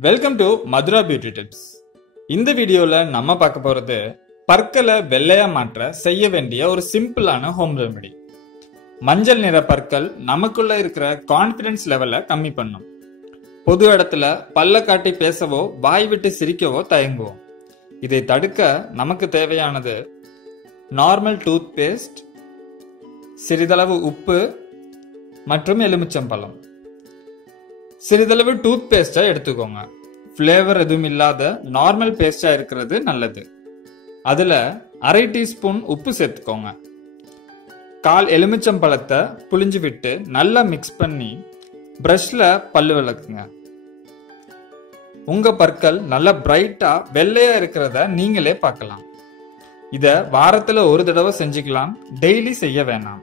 Welcome to Madhura beauty tips இந்த வீடியோல நம்ம பார்க்க போறது பற்களை வெள்ளையா மாற்ற செய்ய வேண்டிய ஒரு சிம்பிளான ஹோம் ரெமெடி மஞ்சள் நிற பற்கள் நமக்குள்ள இருக்கிற கான்பிடன்ஸ் லெவலை கம்மி பண்ணும். பொது இடத்துல பல்ல காட்டி பேசவோ வாய் விட்டு சிரிக்கவோ தயங்குவோம். இதை தடுக்க நமக்கு தேவையானது நார்மல் டூத் பேஸ்ட் சிறிதளவு உப்பு மற்றும் எலுமிச்சம்பழம். சிறிதளவு டூத் பேஸ்டா எடுத்துக்கோங்க. ஃப்ளேவர் எதுவும் இல்லாத நார்மல் பேஸ்டா இருக்கிறது நல்லது. அதுல அரை டீஸ்பூன் உப்பு சேர்த்துக்கோங்க. கால் எலுமிச்சம்பழத்தை புளிஞ்சு விட்டு நல்லா மிக்ஸ் பண்ணி பிரஷ்ல பல்லு விளக்குங்க. உங்க பற்கள் நல்லா பிரைட்டா வெள்ளையா இருக்கிறத நீங்களே பார்க்கலாம். இத வாரத்துல ஒரு தடவை செஞ்சுக்கலாம். டெய்லி செய்ய வேணாம்.